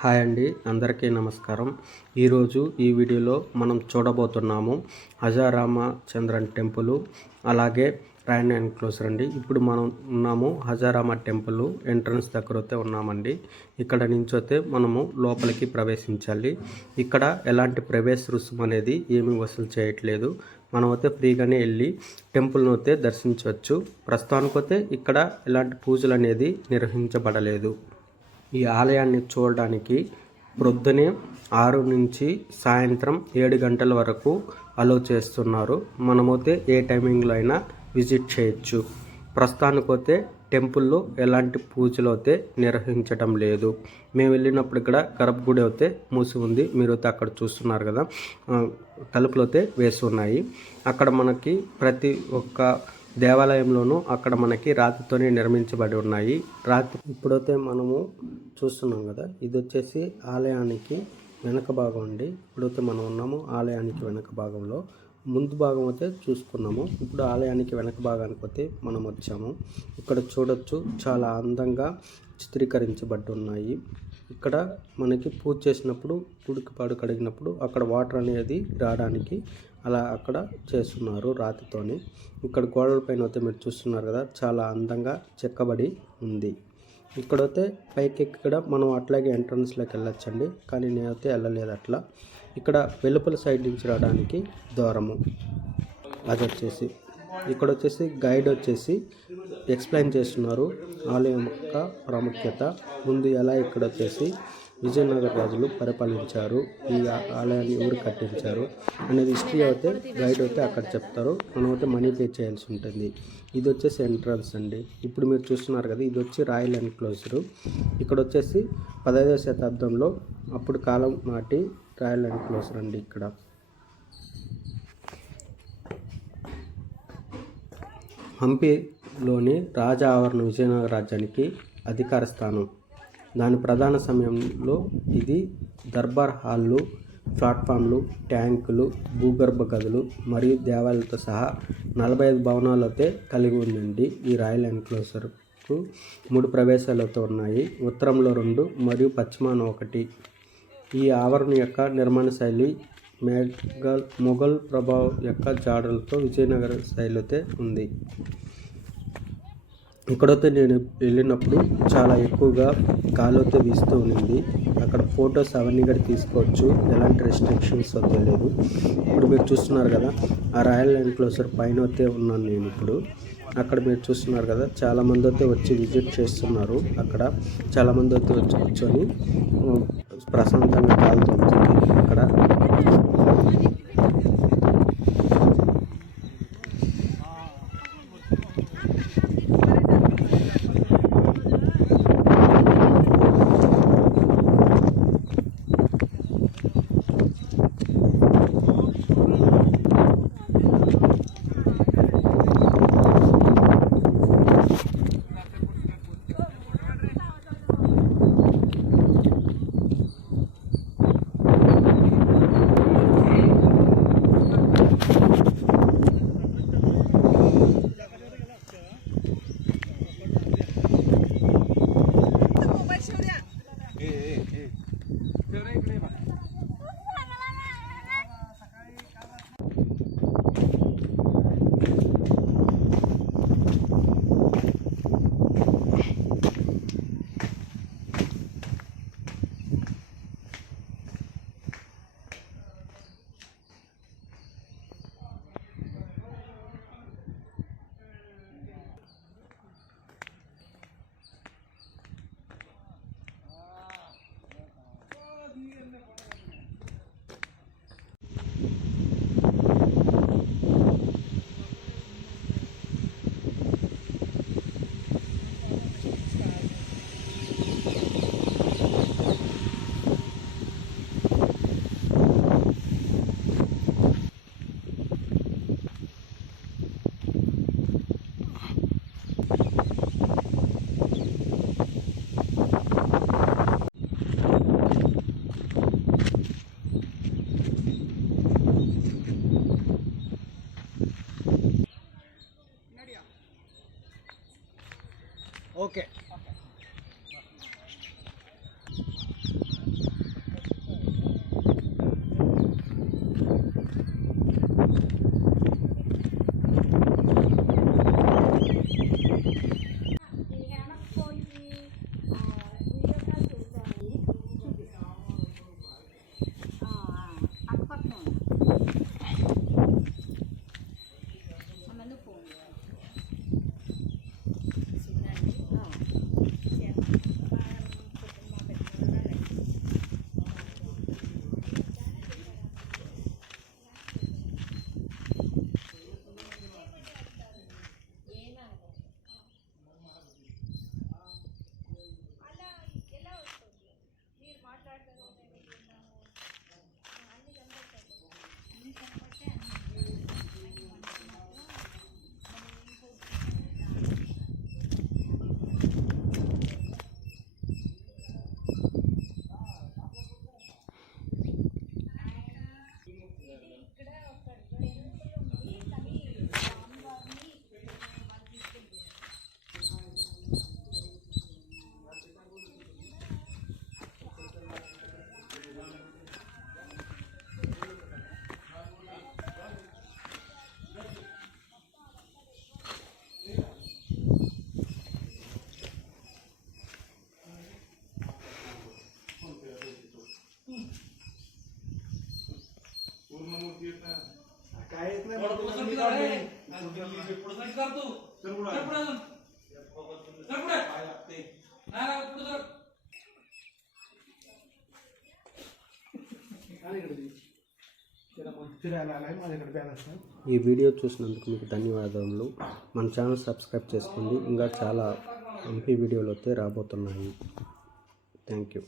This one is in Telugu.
హాయ్ అండి, అందరికీ నమస్కారం. ఈరోజు ఈ వీడియోలో మనం చూడబోతున్నాము హజారామచంద్రన్ టెంపుల్, అలాగే రాయన్ ఎన్క్లోజర్ అండి. ఇప్పుడు మనం ఉన్నాము హజారామ టెంపుల్ ఎంట్రన్స్ దగ్గర అయితే ఉన్నామండి. ఇక్కడ నుంచి అయితే మనము లోపలికి ప్రవేశించాలి. ఇక్కడ ఎలాంటి ప్రవేశ రుసుము అనేది ఏమీ వసూలు చేయట్లేదు. మనమైతే ఫ్రీగానే వెళ్ళి టెంపుల్ను అయితే దర్శించవచ్చు. ప్రస్తుతానికైతే ఇక్కడ ఎలాంటి పూజలు అనేది నిర్వహించబడలేదు. ఈ ఆలయాన్ని చూడడానికి ప్రొద్దునే 6 నుంచి సాయంత్రం 7 గంటల వరకు అలో చేస్తున్నారు. మనమైతే ఏ టైమింగ్లో అయినా విజిట్ చేయొచ్చు. ప్రస్తుతానికైతే టెంపుల్లో ఎలాంటి పూజలు అయితే నిర్వహించడం లేదు. మేము వెళ్ళినప్పుడు ఇక్కడ గర్భగుడి అయితే మూసి ఉంది. మీరు అయితే అక్కడ చూస్తున్నారు కదా, తలుపులు అయితే వేసి ఉన్నాయి. అక్కడ మనకి ప్రతి ఒక్క దేవాలయంలోనూ అక్కడ మనకి రాతితోనే నిర్మించబడి ఉన్నాయి. ఇప్పుడైతే మనము చూస్తున్నాం కదా, ఇది వచ్చేసి ఆలయానికి వెనక భాగం అండి. ఇప్పుడైతే మనం ఉన్నాము ఆలయానికి వెనక భాగంలో. ముందు భాగం అయితే చూసుకున్నాము. ఇప్పుడు ఆలయానికి వెనక భాగానికి అయితే మనం వచ్చాము. ఇక్కడ చూడొచ్చు, చాలా అందంగా చిత్రీకరించబడి ఉన్నాయి. ఇక్కడ మనకి పూజ చేసినప్పుడు, ఉడికిపాడు కడిగినప్పుడు అక్కడ వాటర్ అనేది రావడానికి అలా అక్కడ చేస్తున్నారు రాతితోని. ఇక్కడ గోడల పైన అయితే మీరు చూస్తున్నారు కదా, చాలా అందంగా చెక్కబడి ఉంది. ఇక్కడైతే పైకి ఇక్కడ మనం అట్లాగే ఎంట్రన్స్లోకి వెళ్ళొచ్చండి, కానీ నేనైతే వెళ్ళలేదు అట్లా. ఇక్కడ వెలుపల సైడ్ నుంచి రావడానికి ద్వారము అది వచ్చేసి. ఇక్కడ వచ్చేసి గైడ్ వచ్చేసి ఎక్స్ప్లెయిన్ చేస్తున్నారు ఆలయం యొక్క ప్రాముఖ్యత. ముందు ఎలా ఇక్కడ వచ్చేసి విజయనగర రాజులు పరిపాలించారు, ఈ ఆలయాన్ని ఎవరు కట్టించారు అనేది హిస్టరీ అయితే గైడ్ అయితే అక్కడ చెప్తారు. మనం అయితే మనీ పే చేయాల్సి ఉంటుంది. ఇది వచ్చేసి ఎంట్రన్స్ అండి. ఇప్పుడు మీరు చూస్తున్నారు కదా, ఇది వచ్చి రాయల్ ఎన్క్లోజర్. ఇక్కడ వచ్చేసి 15వ శతాబ్దంలో అప్పుడు కాలం నాటి రాయల్ ఎన్క్లోజర్ అండి. ఇక్కడ హంపీలోని రాజ ఆవరణ విజయనగర రాజ్యానికి అధికార స్థానం. దాని ప్రధాన సమయంలో ఇది దర్బార్ హాళ్ళు, ప్లాట్ఫామ్లు, ట్యాంకులు, భూగర్భ గదులు మరియు దేవాలయాలతో సహా 45 భవనాలతో కలిగి ఉందండి. ఈ రాయల్ ఎన్క్లోజర్కు 3 ప్రవేశాలతో ఉన్నాయి. ఉత్తరంలో 2 మరియు పశ్చిమాన 1. ఈ ఆవరణ యొక్క నిర్మాణ శైలి మొఘల్ ప్రభావం యొక్క జాడలతో విజయనగర శైలితో ఉంది. ఇక్కడైతే నేను వెళ్ళినప్పుడు చాలా ఎక్కువగా గాలి అయితే వీస్తూ ఉంది. అక్కడ ఫొటోస్ అవన్నీ కూడా తీసుకోవచ్చు, ఎలాంటి రెస్ట్రిక్షన్స్ అయితే లేదు. ఇప్పుడు మీరు చూస్తున్నారు కదా, ఆ రాయల్ ఎన్క్లోజర్ పైన అయితే ఉన్నాను నేను ఇప్పుడు. అక్కడ మీరు చూస్తున్నారు కదా, చాలామంది అయితే వచ్చి విజిట్ చేస్తున్నారు. అక్కడ చాలామంది అయితే వచ్చి కూర్చొని ప్రశాంతంగా గాలి తోలుతుంది అక్కడ. ఈ వీడియో చూసినందుకు మీకు ధన్యవాదములు. మన ఛానల్ సబ్స్క్రైబ్ చేసుకోండి. ఇంకా చాలా ఎంపీ వీడియోలు అయితే రాబోతున్నాయి. Thank you.